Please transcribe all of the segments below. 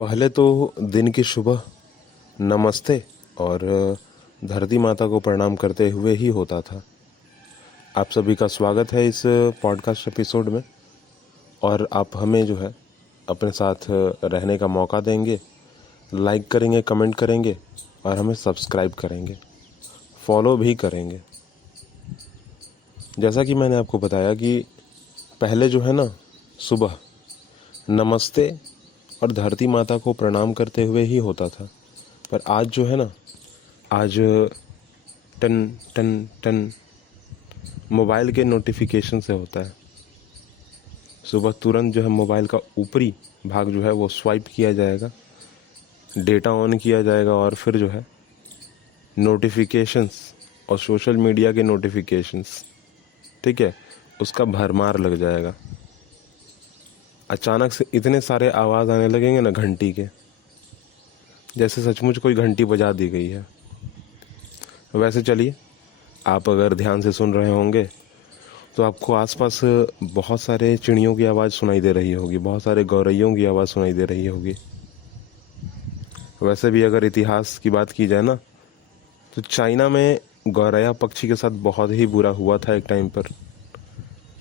पहले तो दिन की सुबह नमस्ते और धरती माता को प्रणाम करते हुए ही होता था। आप सभी का स्वागत है इस पॉडकास्ट एपिसोड में। और आप हमें जो है अपने साथ रहने का मौका देंगे, लाइक करेंगे, कमेंट करेंगे और हमें सब्सक्राइब करेंगे, फॉलो भी करेंगे। जैसा कि मैंने आपको बताया कि पहले जो है ना, सुबह नमस्ते और धरती माता को प्रणाम करते हुए ही होता था। पर आज जो है ना, आज टन टन टन मोबाइल के नोटिफिकेशन से होता है। सुबह तुरंत जो है मोबाइल का ऊपरी भाग जो है वो स्वाइप किया जाएगा, डेटा ऑन किया जाएगा और फिर जो है नोटिफिकेशंस और सोशल मीडिया के नोटिफिकेशंस, ठीक है, उसका भरमार लग जाएगा। अचानक से इतने सारे आवाज़ आने लगेंगे ना घंटी के, जैसे सचमुच कोई घंटी बजा दी गई है। वैसे चलिए, आप अगर ध्यान से सुन रहे होंगे तो आपको आसपास बहुत सारे चिड़ियों की आवाज़ सुनाई दे रही होगी, बहुत सारे गौरैयों की आवाज़ सुनाई दे रही होगी। वैसे भी अगर इतिहास की बात की जाए ना, तो चाइना में गौरैया पक्षी के साथ बहुत ही बुरा हुआ था एक टाइम पर,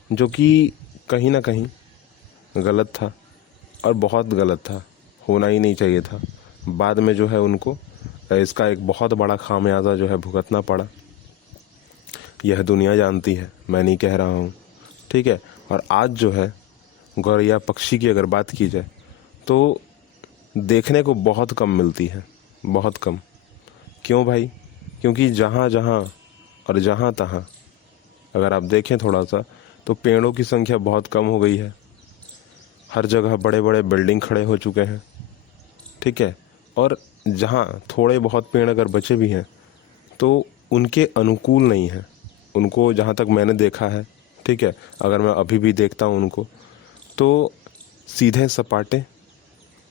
जो कि कहीं ना कहीं गलत था और बहुत गलत था, होना ही नहीं चाहिए था। बाद में जो है उनको इसका एक बहुत बड़ा खामियाजा जो है भुगतना पड़ा। यह दुनिया जानती है, मैं नहीं कह रहा हूँ, ठीक है। और आज जो है गौरैया पक्षी की अगर बात की जाए तो देखने को बहुत कम मिलती है, बहुत कम। क्यों भाई? क्योंकि जहाँ जहाँ और जहाँ तहाँ अगर आप देखें थोड़ा सा, तो पेड़ों की संख्या बहुत कम हो गई है। हर जगह बड़े बड़े बिल्डिंग खड़े हो चुके हैं, ठीक है। और जहाँ थोड़े बहुत पेड़ अगर बचे भी हैं तो उनके अनुकूल नहीं है। उनको जहाँ तक मैंने देखा है, ठीक है, अगर मैं अभी भी देखता हूँ उनको, तो सीधे सपाटे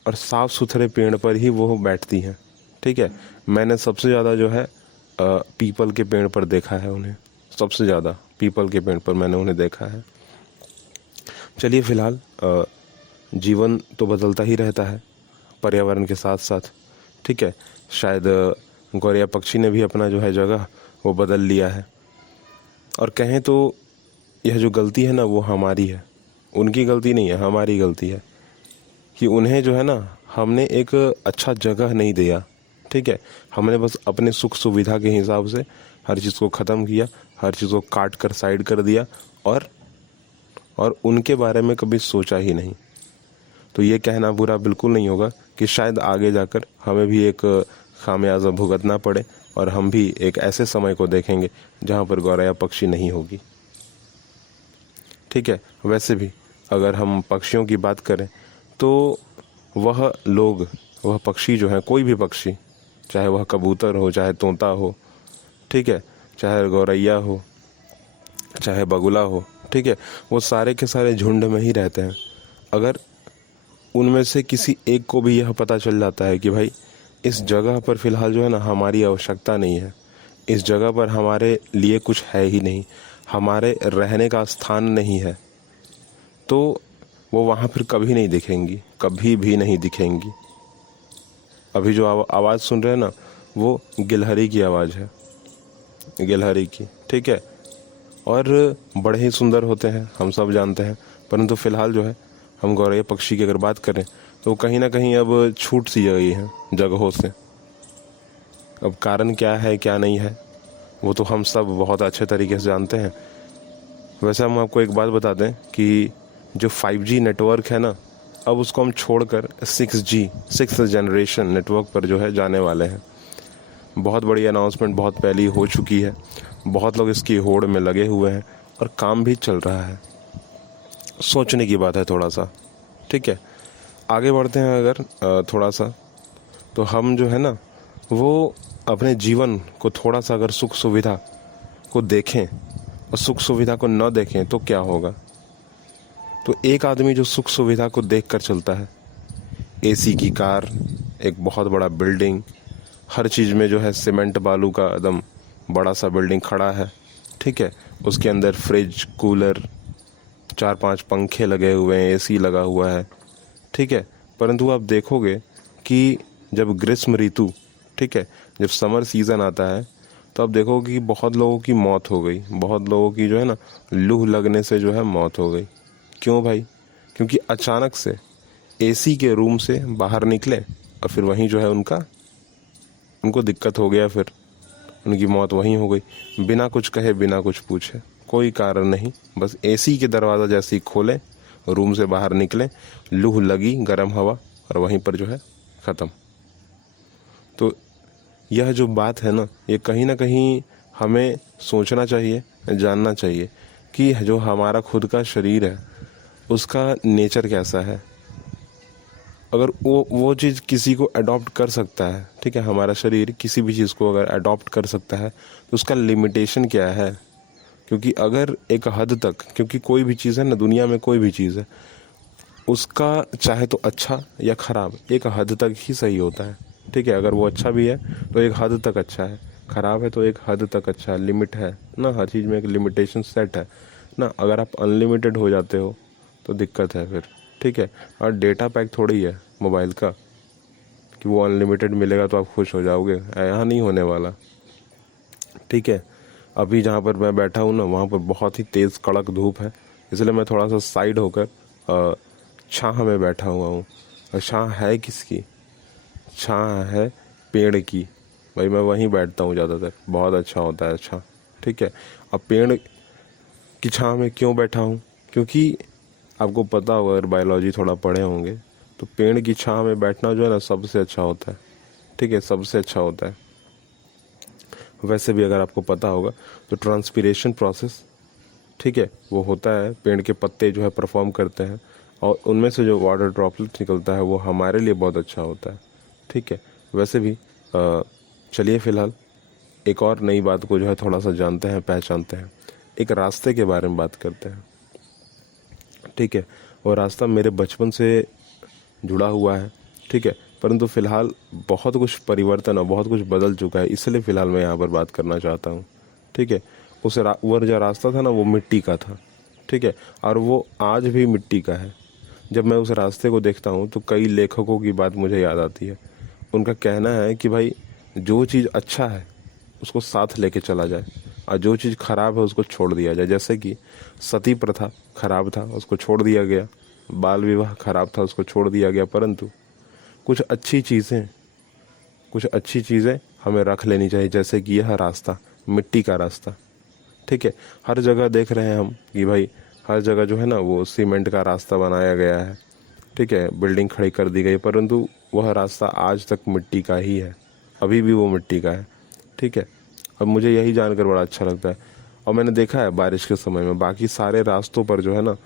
और साफ़ सुथरे पेड़ पर ही वो बैठती हैं, ठीक है। मैंने सबसे ज़्यादा जो है पीपल के पेड़ पर देखा है उन्हें, सबसे ज़्यादा पीपल के पेड़ पर मैंने उन्हें देखा है। चलिए, फ़िलहाल जीवन तो बदलता ही रहता है पर्यावरण के साथ साथ, ठीक है। शायद गौरैया पक्षी ने भी अपना जो है जगह वो बदल लिया है। और कहें तो यह जो गलती है ना वो हमारी है, उनकी गलती नहीं है, हमारी गलती है कि उन्हें जो है ना हमने एक अच्छा जगह नहीं दिया, ठीक है। हमने बस अपने सुख सुविधा के हिसाब से हर चीज़ को ख़त्म किया, हर चीज़ को काट कर साइड कर दिया और उनके बारे में कभी सोचा ही नहीं। तो ये कहना बुरा बिल्कुल नहीं होगा कि शायद आगे जाकर हमें भी एक खामियाजा भुगतना पड़े और हम भी एक ऐसे समय को देखेंगे जहाँ पर गौरैया पक्षी नहीं होगी, ठीक है। वैसे भी अगर हम पक्षियों की बात करें तो वह लोग, वह पक्षी जो है, कोई भी पक्षी, चाहे वह कबूतर हो, चाहे तोता हो, ठीक है, चाहे गौरैया हो, चाहे बगुला हो, ठीक है, वो सारे के सारे झुंड में ही रहते हैं। अगर उनमें से किसी एक को भी यह पता चल जाता है कि भाई इस जगह पर फ़िलहाल जो है ना हमारी आवश्यकता नहीं है, इस जगह पर हमारे लिए कुछ है ही नहीं, हमारे रहने का स्थान नहीं है, तो वो वहाँ फिर कभी नहीं दिखेंगी, कभी भी नहीं दिखेंगी। अभी जो आवाज़ सुन रहे हैं ना, वो गिलहरी की आवाज़ है, गिलहरी की, ठीक है। और बड़े ही सुंदर होते हैं, हम सब जानते हैं। परंतु फ़िलहाल जो है हम गौरैया पक्षी की अगर बात करें तो कहीं ना कहीं अब छूट सी गई है जगहों से। अब कारण क्या है क्या नहीं है वो तो हम सब बहुत अच्छे तरीके से जानते हैं। वैसे हम आपको एक बात बता दें कि जो 5G नेटवर्क है ना, अब उसको हम छोड़कर 6G, सिक्स जनरेशन नेटवर्क पर जो है जाने वाले हैं। बहुत बड़ी अनाउंसमेंट बहुत पहले ही हो चुकी है, बहुत लोग इसकी होड़ में लगे हुए हैं और काम भी चल रहा है। सोचने की बात है थोड़ा सा, ठीक है। आगे बढ़ते हैं अगर थोड़ा सा, तो हम जो है ना वो अपने जीवन को थोड़ा सा अगर सुख सुविधा को देखें और सुख सुविधा को न देखें तो क्या होगा। तो एक आदमी जो सुख सुविधा को देख कर चलता है, एसी की कार, एक बहुत बड़ा बिल्डिंग, हर चीज़ में जो है सीमेंट बालू का एकदम बड़ा सा बिल्डिंग खड़ा है, ठीक है। उसके अंदर फ्रिज, कूलर, 4-5 पंखे लगे हुए हैं, एसी लगा हुआ है, ठीक है। परंतु आप देखोगे कि जब ग्रीष्म ऋतु, ठीक है, जब समर सीज़न आता है तो आप देखोगे कि बहुत लोगों की मौत हो गई, बहुत लोगों की जो है ना लू लगने से जो है मौत हो गई। क्यों भाई? क्योंकि अचानक से एसी के रूम से बाहर निकले और फिर वहीं जो है उनको दिक्कत हो गया, फिर उनकी मौत वहीं हो गई, बिना कुछ कहे बिना कुछ पूछे, कोई कारण नहीं, बस एसी के दरवाज़ा जैसे ही खोले, रूम से बाहर निकले, लू लगी, गर्म हवा, और वहीं पर जो है ख़त्म। तो यह जो बात है ना, ये कहीं ना कहीं हमें सोचना चाहिए, जानना चाहिए कि जो हमारा खुद का शरीर है उसका नेचर कैसा है। अगर वो चीज़ किसी को अडॉप्ट कर सकता है, ठीक है, हमारा शरीर किसी भी चीज़ को अगर अडॉप्ट कर सकता है तो उसका लिमिटेशन क्या है। क्योंकि अगर एक हद तक, क्योंकि कोई भी चीज़ है ना, दुनिया में कोई भी चीज़ है, उसका चाहे तो अच्छा या ख़राब एक हद तक ही सही होता है, ठीक है। अगर वो अच्छा भी है तो एक हद तक अच्छा है, ख़राब है तो एक हद तक अच्छा है, लिमिट है ना, हर चीज़ में एक लिमिटेशन सेट है ना। अगर आप अनलिमिटेड हो जाते हो तो दिक्कत है फिर, ठीक है। और डेटा पैक थोड़ी है मोबाइल का कि वो अनलिमिटेड मिलेगा तो आप खुश हो जाओगे, यहाँ नहीं होने वाला, ठीक है। अभी जहाँ पर मैं बैठा हूँ ना, वहाँ पर बहुत ही तेज़ कड़क धूप है, इसलिए मैं थोड़ा सा साइड होकर छाह में बैठा हुआ हूँ। और छाह है किसकी? छाह है पेड़ की। भाई मैं वहीं बैठता हूँ ज़्यादातर, बहुत अच्छा होता है छाह, ठीक है। अब पेड़ की छाह में क्यों बैठा हूँ? क्योंकि आपको पता होगा, अगर बायोलॉजी थोड़ा पढ़े होंगे तो पेड़ की छाह में बैठना जो है ना सबसे अच्छा होता है, ठीक है, सबसे अच्छा होता है। वैसे भी अगर आपको पता होगा तो ट्रांसपीरेशन प्रोसेस, ठीक है, वो होता है, पेड़ के पत्ते जो है परफॉर्म करते हैं और उनमें से जो वाटर ड्रॉपलेट निकलता है वो हमारे लिए बहुत अच्छा होता है, ठीक है। वैसे भी चलिए फ़िलहाल एक और नई बात को जो है थोड़ा सा जानते हैं, पहचानते हैं। एक रास्ते के बारे में बात करते हैं, ठीक है। और रास्ता मेरे बचपन से जुड़ा हुआ है, ठीक है, परंतु फ़िलहाल बहुत कुछ परिवर्तन और बहुत कुछ बदल चुका है, इसलिए फ़िलहाल मैं यहाँ पर बात करना चाहता हूँ, ठीक है। वो जो रास्ता था ना वो मिट्टी का था, ठीक है, और वो आज भी मिट्टी का है। जब मैं उस रास्ते को देखता हूँ तो कई लेखकों की बात मुझे याद आती है। उनका कहना है कि भाई जो चीज़ अच्छा है उसको साथ लेके चला जाए और जो चीज़ खराब है उसको छोड़ दिया जाए। जैसे कि सती प्रथा खराब था, उसको छोड़ दिया गया, बाल विवाह खराब था, उसको छोड़ दिया गया, परंतु कुछ अच्छी चीज़ें हमें रख लेनी चाहिए, जैसे कि यह रास्ता, मिट्टी का रास्ता, ठीक है। हर जगह देख रहे हैं हम कि भाई हर जगह जो है ना वो सीमेंट का रास्ता बनाया गया है, ठीक है, बिल्डिंग खड़ी कर दी गई, परंतु वह रास्ता आज तक मिट्टी का ही है, अभी भी वो मिट्टी का है, ठीक है। अब मुझे यही जानकर बड़ा अच्छा लगता है। और मैंने देखा है बारिश के समय में बाकी सारे रास्तों पर जो है ना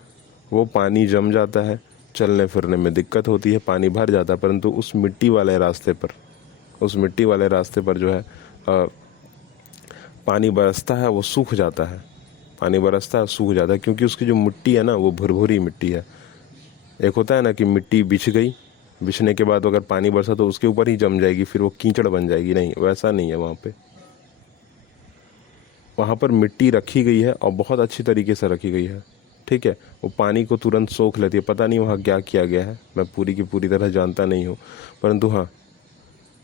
वो पानी जम जाता है, चलने फिरने में दिक्कत होती है, पानी भर जाता है, परंतु उस मिट्टी वाले रास्ते पर जो है पानी बरसता है, वो सूख जाता है, पानी बरसता है सूख जाता है, क्योंकि उसकी जो मिट्टी है ना वो भुरभुरी मिट्टी है। एक होता है ना कि मिट्टी बिछ गई, बिछने के बाद अगर पानी बरसा तो उसके ऊपर ही जम जाएगी, फिर वो कीचड़ बन जाएगी, नहीं, वैसा नहीं है। वहाँ पर मिट्टी रखी गई है और बहुत अच्छी तरीके से रखी गई है, ठीक है। वो पानी को तुरंत सोख लेती है, पता नहीं वहाँ क्या किया गया है, मैं पूरी की पूरी तरह जानता नहीं हूँ, परंतु हाँ,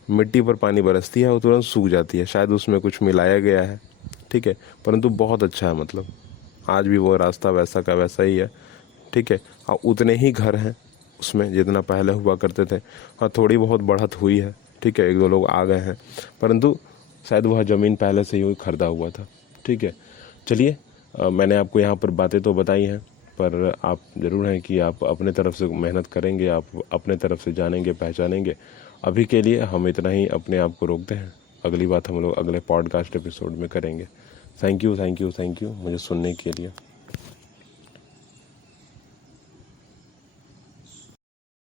मिट्टी पर पानी बरसती है वो तुरंत सूख जाती है, शायद उसमें कुछ मिलाया गया है, ठीक है, परंतु बहुत अच्छा है। मतलब आज भी वो रास्ता वैसा का वैसा ही है, ठीक है। और उतने ही घर हैं उसमें जितना पहले हुआ करते थे। हाँ, थोड़ी बहुत बढ़त हुई है, ठीक है, एक दो लोग आ गए हैं, परंतु शायद वह ज़मीन पहले से ही खरीदा हुआ था, ठीक है। चलिए, मैंने आपको यहाँ पर बातें तो बताई हैं, पर आप ज़रूर हैं कि आप अपने तरफ से मेहनत करेंगे, आप अपने तरफ से जानेंगे, पहचानेंगे। अभी के लिए हम इतना ही अपने आप को रोकते हैं, अगली बात हम लोग अगले पॉडकास्ट एपिसोड में करेंगे। थैंक यू मुझे सुनने के लिए।